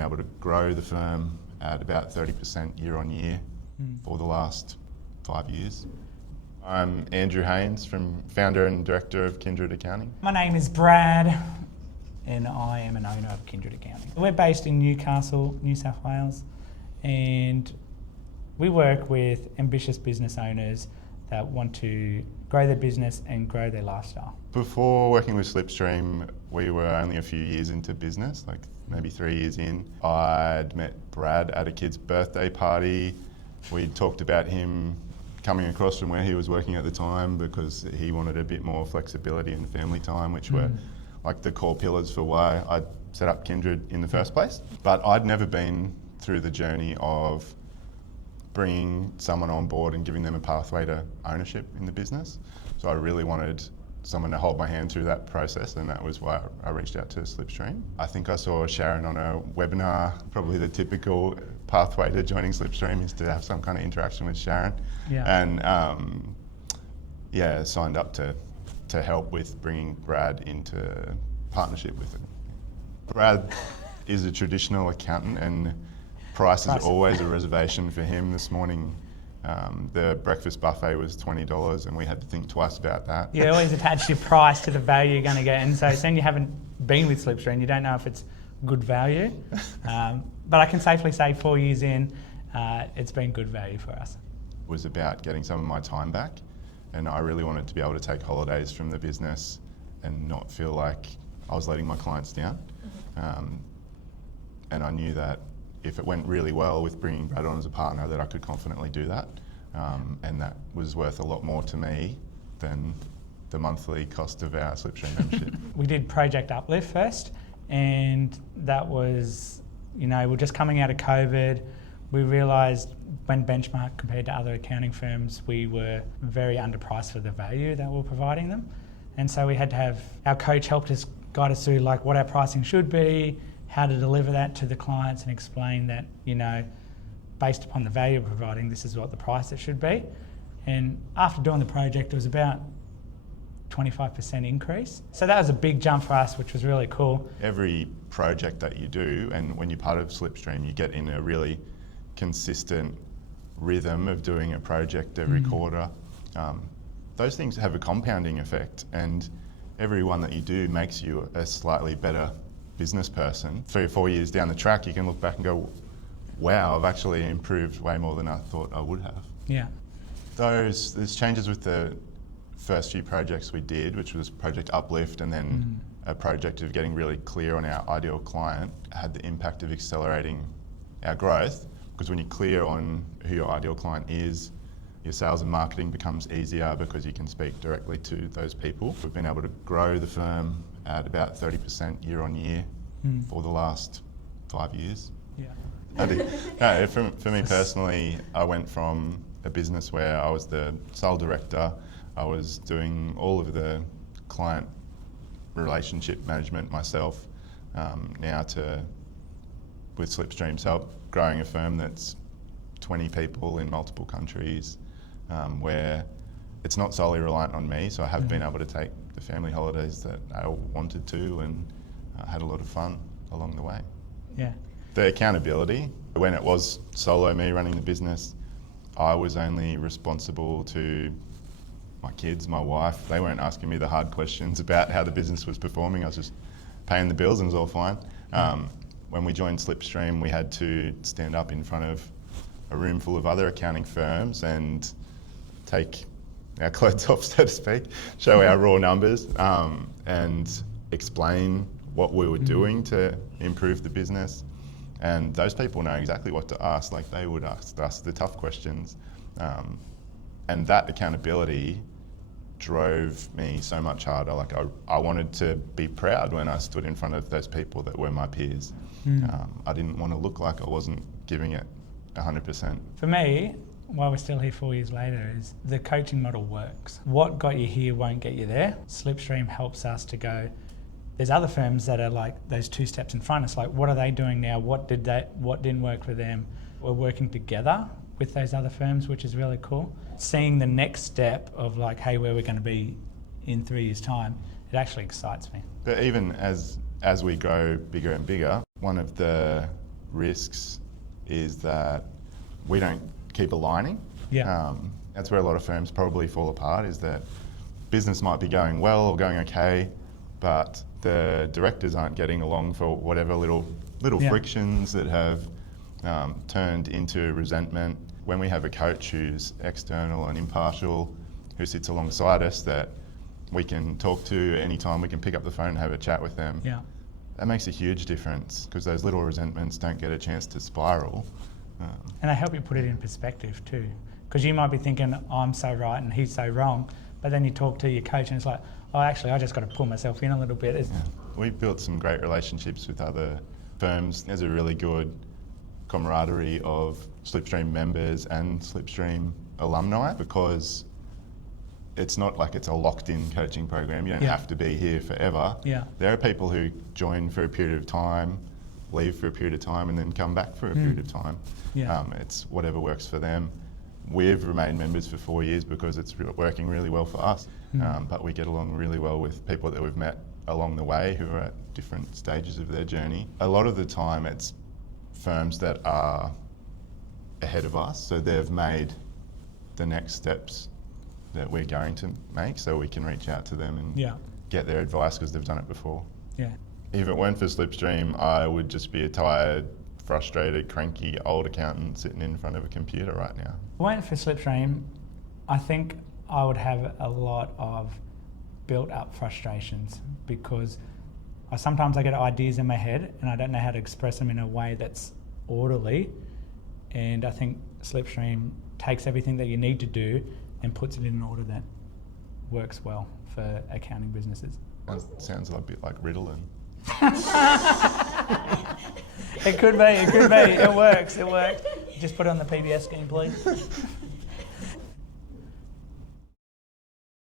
been able to grow the firm at about 30% year on year for the last 5 years. I'm Andrew Haynes, founder and director of Kindred Accounting. My name is Brad and I am an owner of Kindred Accounting. We're based in Newcastle, New South Wales, and we work with ambitious business owners that want to grow their business and grow their lifestyle. Before working with Slipstream, we were only a few years into business, like maybe 3 years in. I'd met Brad at a kid's birthday party. We talked about him coming across from where he was working at the time because he wanted a bit more flexibility and family time, which were like the core pillars for why I set up Kindred in the first place. But I'd never been through the journey of bringing someone on board and giving them a pathway to ownership in the business. So I really wanted someone to hold my hand through that process, and that was why I reached out to Slipstream. I think I saw Sharon on a webinar. Probably the typical pathway to joining Slipstream is to have some kind of interaction with Sharon. And signed up to help with bringing Brad into partnership with it. Brad is a traditional accountant, and price is always a reservation for him. This morning, the breakfast buffet was $20 and we had to think twice about that. You always attach your price to the value you're going to get, and so saying you haven't been with Slipstream, you don't know if it's good value. But I can safely say 4 years in, it's been good value for us. It was about getting some of my time back, and I really wanted to be able to take holidays from the business and not feel like I was letting my clients down. And I knew that if it went really well with bringing Brad on as a partner, that I could confidently do that. And that was worth a lot more to me than the monthly cost of our Slipstream membership. We did Project Uplift first, and that was, we're just coming out of COVID. We realised when benchmarked compared to other accounting firms, we were very underpriced for the value that we're providing them. And so we had to have our coach help us guide us through like what our pricing should be, how to deliver that to the clients and explain that, based upon the value we're providing, this is what the price it should be. And after doing the project, it was about 25% increase. So that was a big jump for us, which was really cool. Every project that you do, and when you're part of Slipstream, you get in a really consistent rhythm of doing a project every quarter. Those things have a compounding effect, and every one that you do makes you a slightly better business person. 3 or 4 years down the track, you can look back and go, wow, I've actually improved way more than I thought I would have. Yeah. There's changes with the first few projects we did, which was Project Uplift, and then a project of getting really clear on our ideal client, had the impact of accelerating our growth, because when you're clear on who your ideal client is, your sales and marketing becomes easier because you can speak directly to those people. We've been able to grow the firm at about 30% year on year for the last 5 years. Yeah. For me personally, I went from a business where I was the sole director, I was doing all of the client relationship management myself, now to, with Slipstream's help, growing a firm that's 20 people in multiple countries, where it's not solely reliant on me, so I have been able to take the family holidays that I wanted to, and had a lot of fun along the way. Yeah. The accountability, when it was solo me running the business, I was only responsible to my kids, my wife. They weren't asking me the hard questions about how the business was performing. I was just paying the bills and it was all fine. When we joined Slipstream, we had to stand up in front of a room full of other accounting firms and take our clothes off, so to speak, show our raw numbers, and explain what we were doing to improve the business. And those people know exactly what to ask, like they would ask us the tough questions. And that accountability drove me so much harder. Like I wanted to be proud when I stood in front of those people that were my peers. I didn't want to look like I wasn't giving it 100%. For me, why we're still here 4 years later is the coaching model works. What got you here won't get you there. Slipstream helps us to go, there's other firms that are like those 2 steps in front. It's like, what are they doing now? What didn't work for them? We're working together with those other firms, which is really cool. Seeing the next step of like, hey, where we're going to be in 3 years' time, it actually excites me. But even as we grow bigger and bigger, one of the risks is that we don't keep aligning. Yeah. That's where a lot of firms probably fall apart, is that business might be going well or going okay, but the directors aren't getting along for whatever little frictions that have turned into resentment. When we have a coach who's external and impartial, who sits alongside us, that we can talk to anytime, we can pick up the phone and have a chat with them. Yeah. That makes a huge difference, because those little resentments don't get a chance to spiral. And they help you put it in perspective too. Because you might be thinking, I'm so right and he's so wrong, but then you talk to your coach and it's like, oh, actually, I just got to pull myself in a little bit. Yeah. We've built some great relationships with other firms. There's a really good camaraderie of Slipstream members and Slipstream alumni, because it's not like it's a locked-in coaching program. You don't have to be here forever. Yeah. There are people who join for a period of time, leave for a period of time, and then come back for a period of time. Yeah. It's whatever works for them. We've remained members for 4 years because it's working really well for us. But we get along really well with people that we've met along the way who are at different stages of their journey. A lot of the time it's firms that are ahead of us, so they've made the next steps that we're going to make, so we can reach out to them and get their advice because they've done it before. Yeah. If it weren't for Slipstream, I would just be a tired, frustrated, cranky old accountant sitting in front of a computer right now. If it weren't for Slipstream, I think I would have a lot of built up frustrations, because sometimes I get ideas in my head and I don't know how to express them in a way that's orderly, and I think Slipstream takes everything that you need to do and puts it in an order that works well for accounting businesses. That sounds a bit like Ritalin. It could be, it works. Just put it on the PBS scheme, please.